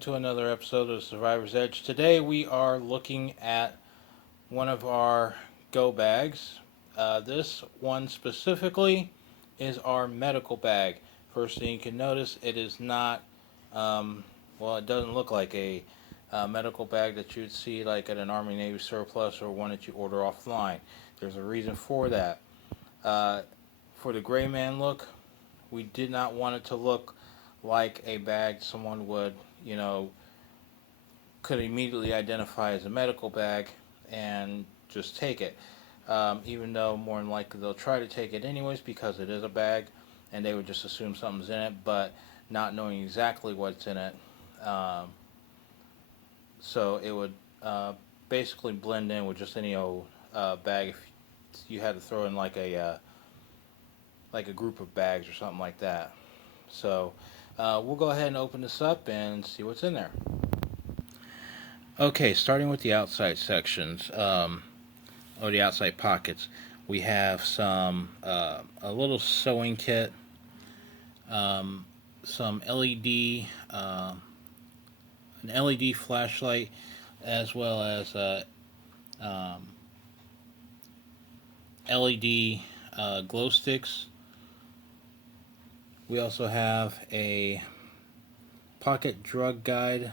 to another episode of Survivor's Edge. Today we are looking at one of our go bags. This one specifically is our medical bag. First thing you can notice, it is not, it doesn't look like a medical bag that you'd see like at an Army Navy surplus or one that you order offline. There's a reason for that. For the gray man look, we did not want it to look like a bag someone would, could immediately identify as a medical bag and just take it. Even though more than likely they'll try to take it anyways because it is a bag and they would just assume something's in it, but not knowing exactly what's in it. So it would basically blend in with just any old bag if you had to throw in like a group of bags or something like that. So we'll go ahead and open this up and see what's in there. Okay, starting with the outside sections, or the outside pockets, we have some a little sewing kit, some LED, an LED flashlight, as well as LED glow sticks. We also have a pocket drug guide.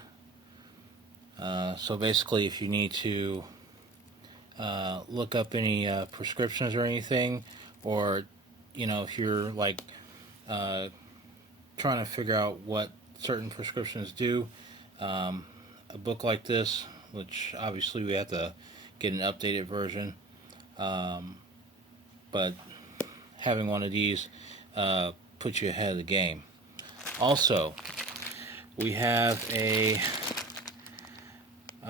So basically, if you need to look up any prescriptions or anything, or if you're like trying to figure out what certain prescriptions do, a book like this, which obviously we have to get an updated version, but having one of these puts you ahead of the game. Also, we have a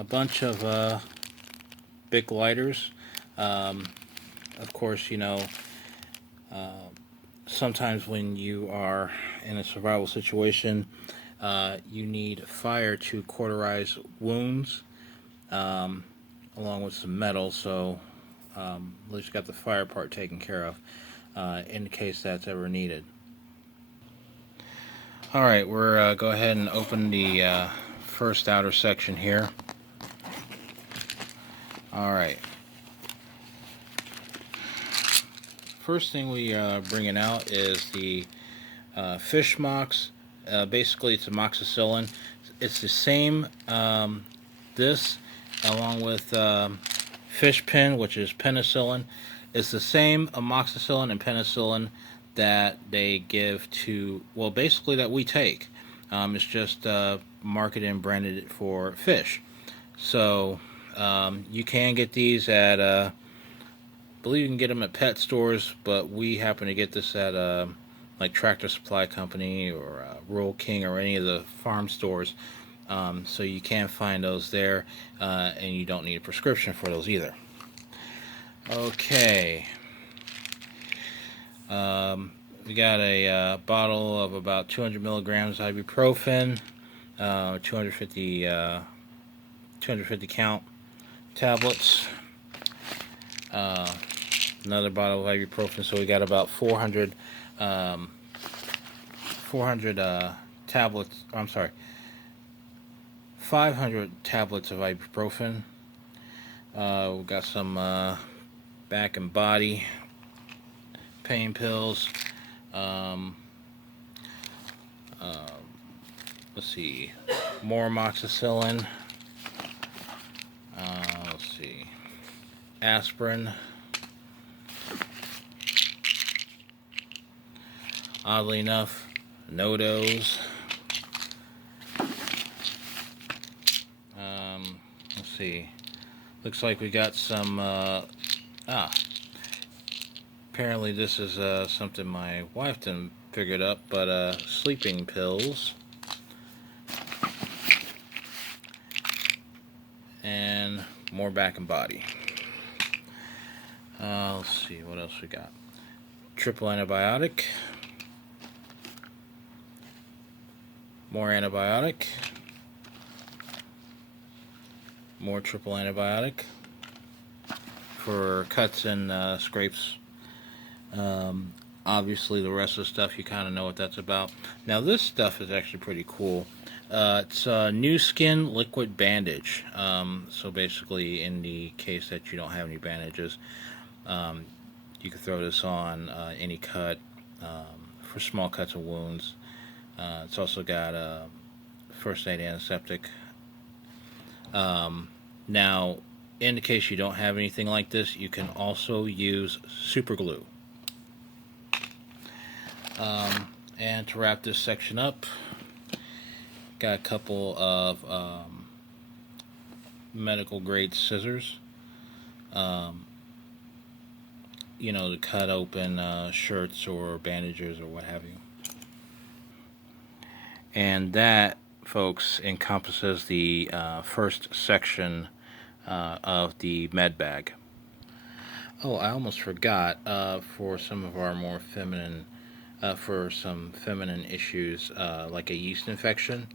bunch of Bic lighters. Of course, sometimes when you are in a survival situation, you need fire to cauterize wounds, along with some metal, so at least got the fire part taken care of in case that's ever needed. Alright, we're go ahead and open the first outer section here. Alright. First thing we are bringing out is the Fish Mox. Basically, it's amoxicillin. It's the same, this, along with Fish Pen, which is penicillin. It's the same amoxicillin and penicillin that they give to, well, basically that we take. It's just marketed and branded for fish. So you can get these at, I believe you can get them at pet stores, but we happen to get this at like Tractor Supply Company or Rural King or any of the farm stores. So you can find those there, and you don't need a prescription for those either. Okay. We got a bottle of about 200 milligrams ibuprofen, 250 count tablets, another bottle of ibuprofen, so we got about 400 tablets, I'm sorry, 500 tablets of ibuprofen. We got some back and body pain pills. Let's see, more amoxicillin. Let's see, aspirin. Oddly enough, NoDoz. Let's see. Looks like we got some. Apparently this is something my wife didn't figure it up, but sleeping pills. And more back and body. Let's see what else we got. Triple antibiotic. More antibiotic. More triple antibiotic for cuts and scrapes. Obviously the rest of the stuff you kind of know what that's about. Now this stuff is actually pretty cool. It's a new skin liquid bandage. So basically, in the case that you don't have any bandages, you can throw this on any cut for small cuts and wounds. It's also got a first aid antiseptic. Now, in the case you don't have anything like this, you can also use super glue. And to wrap this section up, got a couple of medical grade scissors. You know, to cut open shirts or bandages or what have you. And that, folks, encompasses the first section of the med bag. Oh, I almost forgot, for some of our more feminine, for some feminine issues like a yeast infection,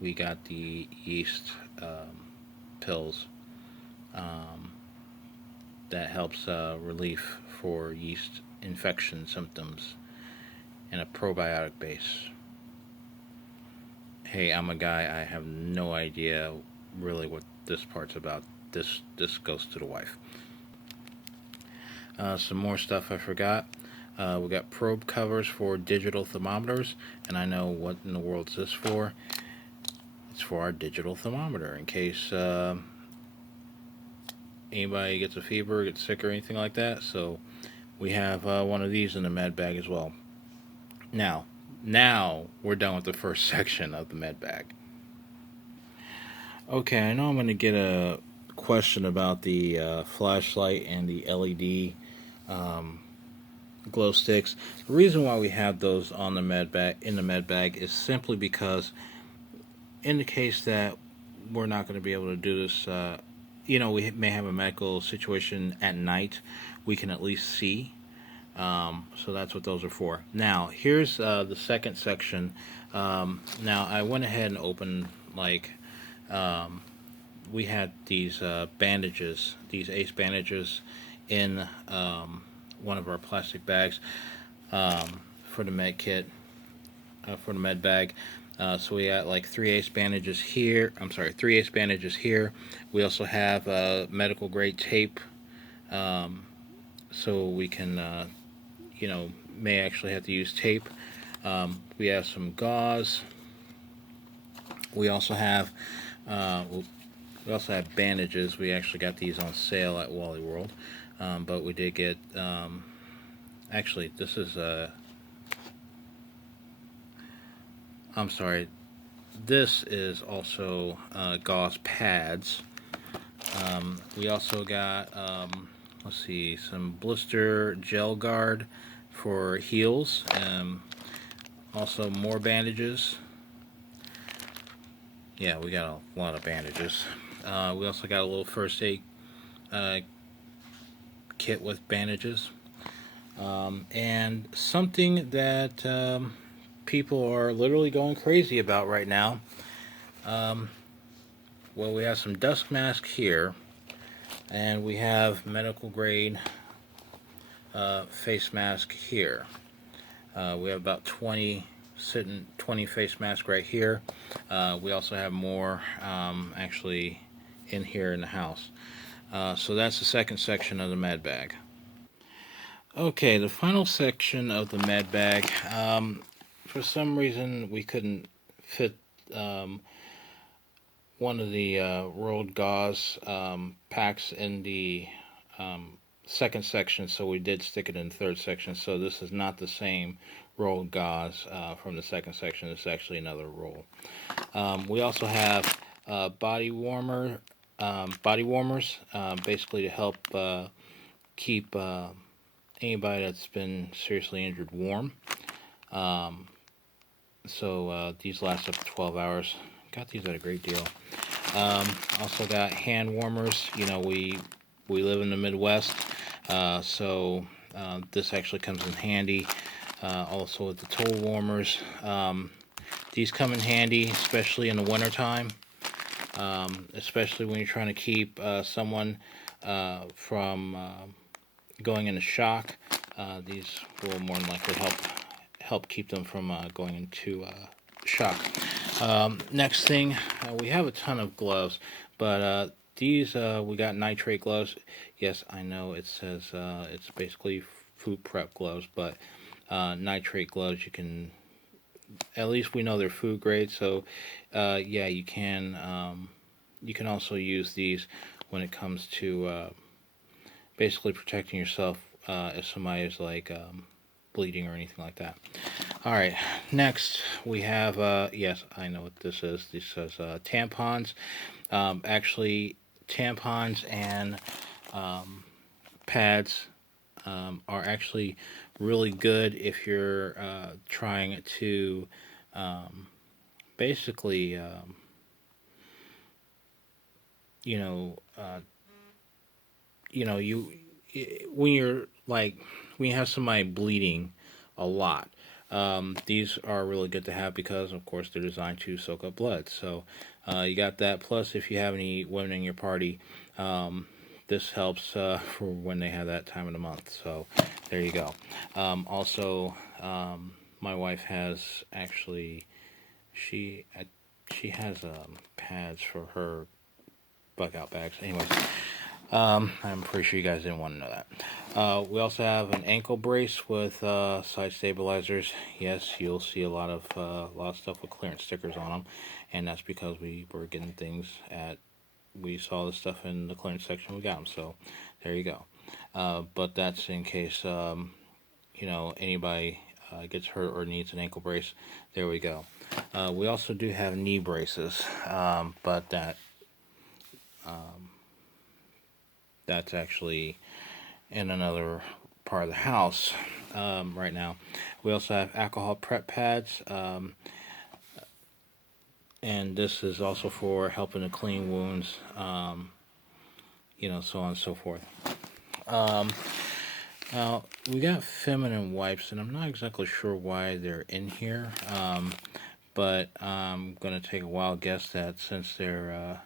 we got the yeast pills that helps relief for yeast infection symptoms and a probiotic base. Hey, I'm a guy, I have no idea really what this part's about. This goes to the wife. Some more stuff I forgot. We got probe covers for digital thermometers, and I know what in the world is this for. It's for our digital thermometer in case anybody gets a fever, gets sick, or anything like that. So we have one of these in the med bag as well. Now we're done with the first section of the med bag. Okay, I know I'm going to get a question about the flashlight and the LED glow sticks. The reason why we have those on the med bag is simply because in the case that we're not going to be able to do this, we may have a medical situation at night, we can at least see. So that's what those are for. Now, here's the second section. Now, I went ahead and opened, we had these bandages, these ACE bandages in one of our plastic bags for the med kit, for the med bag. So we got like 3 ACE bandages here. 3 ACE bandages here. We also have medical grade tape, so we can, may actually have to use tape. We have some gauze. We also have bandages. We actually got these on sale at Wally World, but we did get. Actually, this is This is also gauze pads. We also got, some blister gel guard for heels. Also more bandages. Yeah, we got a lot of bandages. We also got a little first aid kit with bandages. And something that people are literally going crazy about right now. Well, we have some dust mask here, and we have medical grade face mask here. We have about 20 face masks right here. We also have more actually in here in the house. So that's the second section of the med bag. Okay, the final section of the med bag. For some reason, we couldn't fit one of the rolled gauze packs in the second section, so we did stick it in the third section. So this is not the same rolled gauze from the second section. It's actually another roll. We also have body warmers, basically to help keep anybody that's been seriously injured warm. So these last up to 12 hours. Got these at a great deal. Also got hand warmers. We live in the Midwest, so this actually comes in handy. Also with the toe warmers. These come in handy, especially in the wintertime, especially when you're trying to keep someone from going into shock. These will more than likely help keep them from going into shock. Next thing, we have a ton of gloves, but these we got nitrate gloves. Yes, I know it says it's basically food prep gloves, but nitrate gloves you can, at least we know they're food grade. So yeah, you can also use these when it comes to basically protecting yourself if somebody is like bleeding or anything like that. All right, next we have, yes, I know what this is. This says tampons. Actually, tampons and pads are actually really good if you're trying to basically, you know, you when you're like when you have somebody bleeding a lot. These are really good to have because, of course, they're designed to soak up blood. So you got that. Plus, if you have any women in your party, this helps for when they have that time of the month. So there you go. Also, my wife has actually she has pads for her bug out bags. Anyways, I'm pretty sure you guys didn't want to know that. We also have an ankle brace with side stabilizers. Yes, you'll see a lot of stuff with clearance stickers on them, and that's because we were getting things at, we saw the stuff in the clearance section, we got them. So there you go. But that's in case anybody gets hurt or needs an ankle brace. There we go. We also do have knee braces, but that's actually in another part of the house right now. We also have alcohol prep pads, and this is also for helping to clean wounds, so on and so forth. Now, we got feminine wipes, and I'm not exactly sure why they're in here, but I'm going to take a wild guess that since they're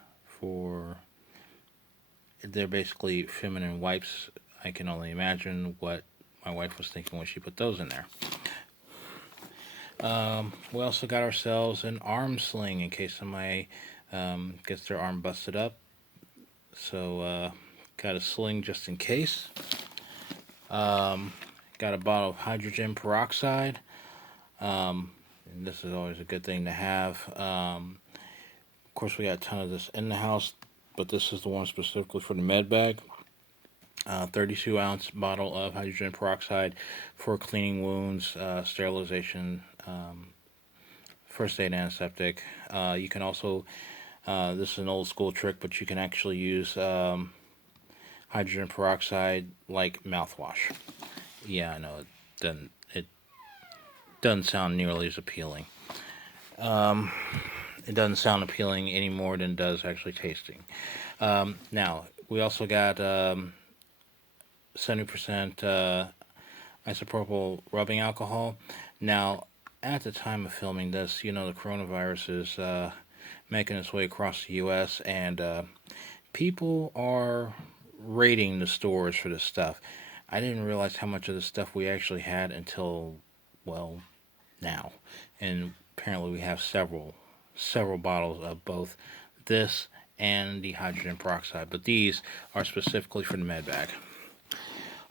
basically feminine wipes, I can only imagine what my wife was thinking when she put those in there. We also got ourselves an arm sling in case somebody gets their arm busted up. So, got a sling just in case. Got a bottle of hydrogen peroxide. And this is always a good thing to have. Of course, we got a ton of this in the house, but this is the one specifically for the med bag. 32-ounce bottle of hydrogen peroxide for cleaning wounds, sterilization, first aid, antiseptic. You can also, this is an old school trick, but you can actually use hydrogen peroxide like mouthwash. Yeah, I know it doesn't sound nearly as appealing. It doesn't sound appealing any more than it does actually tasting. Now we also got 70% isopropyl rubbing alcohol. Now, at the time of filming this, the coronavirus is making its way across the U.S., and people are raiding the stores for this stuff. I didn't realize how much of this stuff we actually had until, well, now. And apparently we have several bottles of both this and the hydrogen peroxide, but these are specifically for the med bag.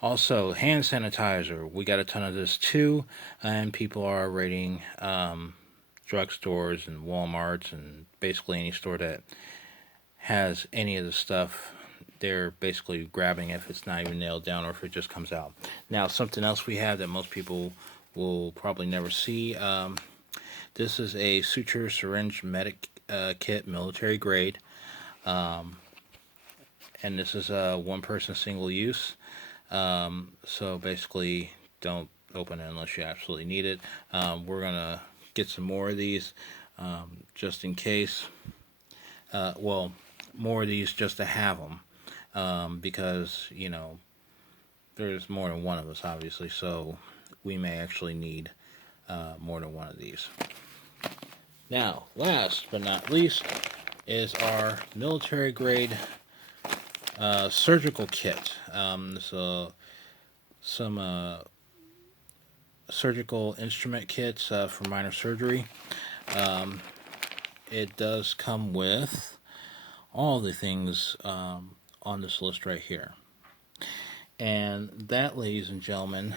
Also, hand sanitizer. We got a ton of this too, and people are raiding drugstores and Walmarts and basically any store that has any of the stuff. They're basically grabbing it if it's not even nailed down or if it just comes out. Now, something else we have that most people will probably never see. This is a suture syringe medic kit, military grade, and this is a one-person single use. So basically, don't open it unless you absolutely need it. We're gonna get some more of these, just in case. More of these just to have them, because there's more than one of us, obviously. So we may actually need more than one of these. Now, last but not least, is our military grade surgical kit. So some surgical instrument kits for minor surgery. it does come with all the things on this list right here. And that, ladies and gentlemen,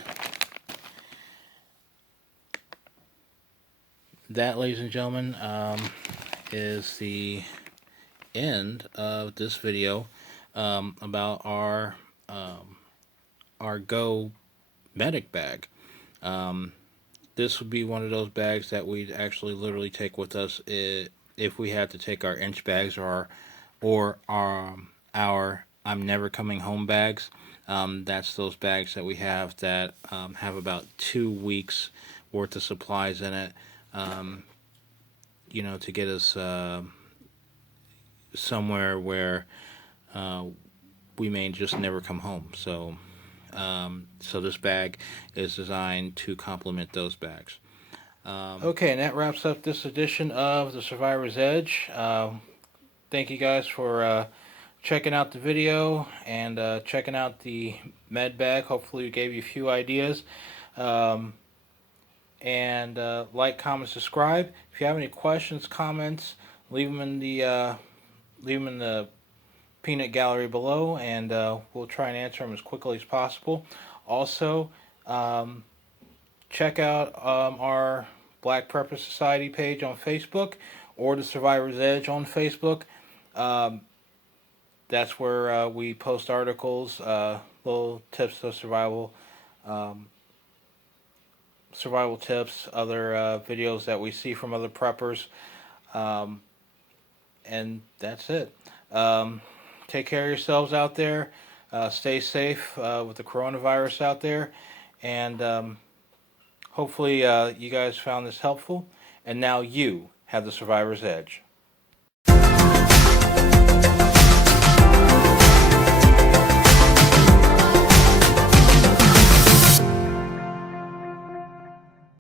is the end of this video about our Go Medic bag. This would be one of those bags that we'd actually literally take with us if we had to take our inch bags or our I'm never coming home bags. That's those bags that we have that have about 2 weeks worth of supplies in it. To get us somewhere where we may just never come home. So this bag is designed to complement those bags. Okay, and that wraps up this edition of the Survivor's Edge. Thank you guys for checking out the video and checking out the med bag. Hopefully, we gave you a few ideas. And like, comment, subscribe. If you have any questions, comments, leave them in the peanut gallery below, and we'll try and answer them as quickly as possible. Also, check out our Black Prepper Society page on Facebook or the Survivor's Edge on Facebook. That's where we post articles, little tips of survival tips, other videos that we see from other preppers, and that's it. Take care of yourselves out there. Stay safe with the coronavirus out there, and hopefully you guys found this helpful, and now you have the Survivor's Edge.